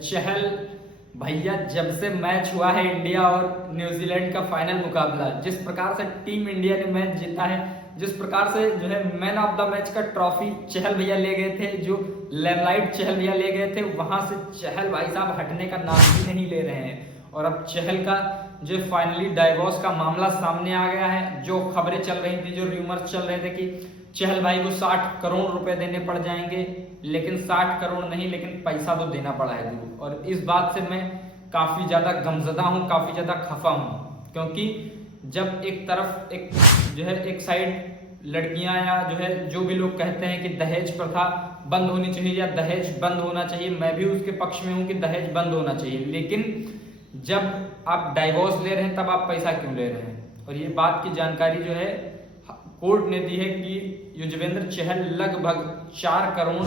चहल भैया, जब से मैच हुआ है इंडिया और न्यूजीलैंड का फाइनल मुकाबला, जिस प्रकार से टीम इंडिया ने मैच जीता है, जिस प्रकार से जो है मैन ऑफ द मैच का ट्रॉफी चहल भैया ले गए थे, जो लेमलाइट चहल भैया ले गए थे, वहां से चहल भाई साहब हटने का नाम ही नहीं ले रहे हैं। और अब चहल का जो फाइनली डाइवोर्स का मामला सामने आ गया है। जो खबरें चल रही थी, जो रूमर्स चल रहे थे कि चहल भाई को 60 करोड़ रुपए देने पड़ जाएंगे, लेकिन 60 करोड़ नहीं, लेकिन पैसा तो देना पड़ा है जरूर। और इस बात से मैं काफी ज्यादा गमजदा हूँ, काफी ज्यादा खफा हूँ, क्योंकि जब एक तरफ एक जो है एक साइड लड़कियां या जो है जो भी लोग कहते हैं कि दहेज प्रथा बंद होनी चाहिए या दहेज बंद होना चाहिए, मैं भी उसके पक्ष में हूँ कि दहेज बंद होना चाहिए, लेकिन जब आप डाइवोर्स ले रहे हैं तब आप पैसा क्यों ले रहे हैं? और ये बात की जानकारी जो है कोर्ट ने दी है कि युजवेंद्र चहल लगभग 4 करोड़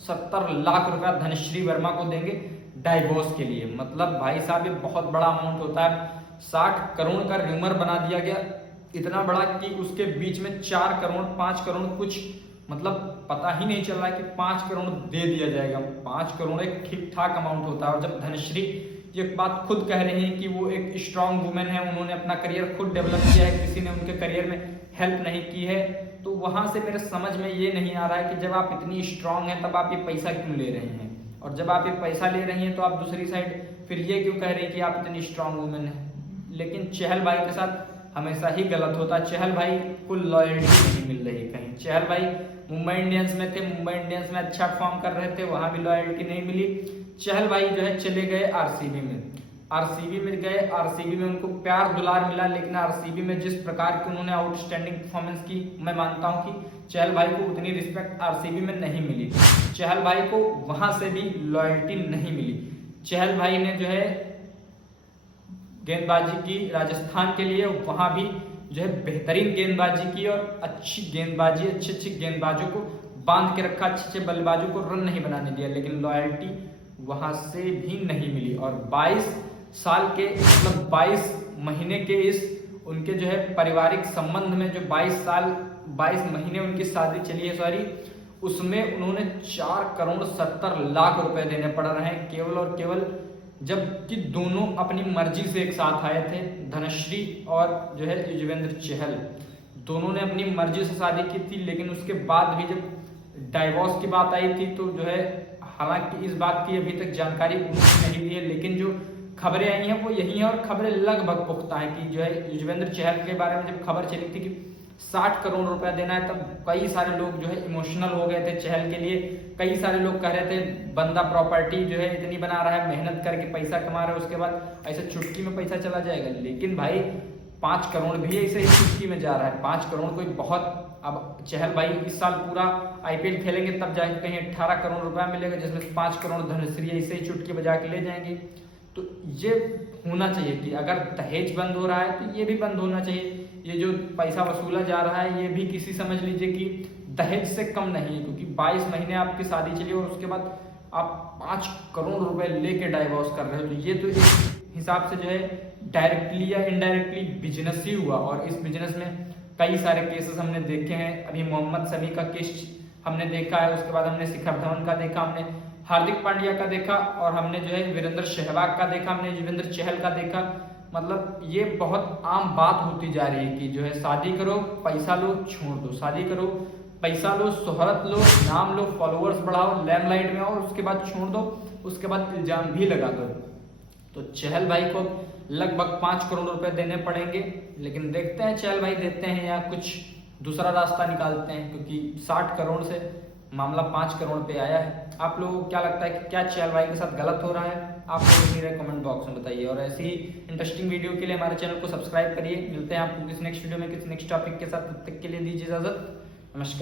70 लाख रुपया धनश्री वर्मा को देंगे डाइवोर्स के लिए। मतलब भाई साहब ये बहुत बड़ा अमाउंट होता है। 60 करोड़ का रूमर बना दिया गया, इतना बड़ा कि उसके बीच में 4 करोड़ 5 करोड़ कुछ मतलब पता ही नहीं चल रहा है कि 5 करोड़ दे दिया जाएगा। 5 करोड़ एक ठीक ठाक अमाउंट होता है। और जब धनश्री ये बात खुद कह रही है कि वो एक स्ट्रांग वुमेन है, उन्होंने अपना करियर खुद डेवलप किया है, किसी ने उनके करियर में हेल्प नहीं की है, तो वहां से मेरे समझ में ये नहीं आ रहा है कि जब आप इतनी स्ट्रांग हैं तब आप ये पैसा क्यों ले रहे हैं? और जब आप ये पैसा ले रही हैं तो आप दूसरी साइड फिर ये क्यों कह रही हैं कि आप इतनी स्ट्रांग वुमेन हैं? लेकिन चहल भाई के साथ हमेशा ही गलत होता है। चहल भाई को लॉयल्टी नहीं मिल रही कहीं। चहल भाई मुंबई इंडियंस में थे, मुंबई इंडियंस में अच्छा फॉर्म कर रहे थे, वहां भी लॉयल्टी नहीं मिली। चहल भाई जो है चले गए आरसीबी में, आरसीबी में गए, आरसीबी में उनको प्यार दुलार मिला, लेकिन आरसीबी में जिस प्रकार की उन्होंने आउटस्टैंडिंग परफॉर्मेंस की, मैं मानता हूं कि चहल भाई को उतनी रिस्पेक्ट आरसीबी में नहीं मिली। चहल भाई को वहां से भी लॉयल्टी नहीं मिली। चहल भाई ने जो है गेंदबाजी की राजस्थान के लिए, वहां भी जो है बेहतरीन गेंदबाजी की और अच्छी गेंदबाजी, अच्छे गेंदबाजों को बांध के रखा, अच्छे बल्लेबाजों को रन नहीं बनाने दिया, लेकिन लॉयल्टी वहां से भी नहीं मिली। और 22 साल के मतलब 22 महीने के इस उनके जो है पारिवारिक संबंध में जो 22 महीने उनकी शादी चली है, सॉरी, उसमें उन्होंने 4 करोड़ 70 लाख रुपए देने पड़ रहे हैं केवल और केवल, जबकि दोनों अपनी मर्जी से एक साथ आए थे। धनश्री और जो है युजवेंद्र चहल दोनों ने अपनी मर्जी से शादी की थी, लेकिन उसके बाद भी जब डाइवोर्स की बात आई थी तो जो है, हालांकि इस बात की अभी तक जानकारी उन्होंने नहीं दी है, लेकिन जो खबरें आई हैं वो यही है और खबरें लगभग पुख्ता है कि जो है युजवेंद्र चहल के बारे में जब खबर चली थी कि 60 करोड़ रुपया देना है, तब कई सारे लोग जो है इमोशनल हो गए थे चहल के लिए। कई सारे लोग कह रहे थे बंदा प्रॉपर्टी जो है इतनी बना रहा है, मेहनत करके पैसा कमा रहा है, उसके बाद ऐसे चुटकी में पैसा चला जाएगा। लेकिन भाई 5 करोड़ भी ऐसे ही चुटकी में जा रहा है। 5 करोड़ कोई बहुत, अब चहल भाई इस साल पूरा आईपीएल खेलेंगे तब जाके कहीं 18 करोड़ रुपया मिलेगा, जिसमें 5 करोड़ धनश्री ऐसे ही चुटकी बजा के ले जाएंगे। तो ये होना चाहिए कि अगर दहेज बंद हो रहा है तो ये भी बंद होना चाहिए। ये जो पैसा वसूला जा रहा है ये भी किसी समझ लीजिए कि दहेज से कम नहीं है, क्योंकि 22 महीने आपकी शादी चली और उसके बाद आप 5 करोड़ रुपए लेके डाइवोर्स कर रहे हो, तो ये तो एक हिसाब से जो है डायरेक्टली या इनडायरेक्टली बिजनेस ही हुआ। और इस बिजनेस में कई सारे केसेस हमने देखे हैं। अभी मोहम्मद शमी का केस हमने देखा है, उसके बाद हमने शिखर धवन का देखा, हमने हार्दिक पांड्या का देखा, और हमने जो है वीरेंद्र सहवाग का देखा, हमने युजवेंद्र चहल का देखा। मतलब ये बहुत आम बात होती जा रही है कि जो है शादी करो, पैसा लो, छोड़ दो, शादी करो, पैसा लो, शोहरत लो, नाम लो, फॉलोअर्स बढ़ाओ, लैंडलाइट में आओ, उसके बाद छोड़ दो, उसके बाद इल्जाम भी लगा दो। तो चहल भाई को लगभग 5 करोड़ रुपए देने पड़ेंगे, लेकिन देखते हैं चहल भाई देते हैं या कुछ दूसरा रास्ता निकालते हैं, क्योंकि 60 करोड़ से मामला 5 करोड़ पे आया है। आप लोगों को क्या लगता है कि क्या चहल भाई के साथ गलत हो रहा है? आप लोग मेरे कमेंट बॉक्स में बताइए। और ऐसी ही इंटरेस्टिंग वीडियो के लिए हमारे चैनल को सब्सक्राइब करिए। मिलते हैं आपको किसी नेक्स्ट वीडियो में किसी नेक्स्ट टॉपिक के साथ, तब तक के लिए दीजिए इजाजत। नमस्कार।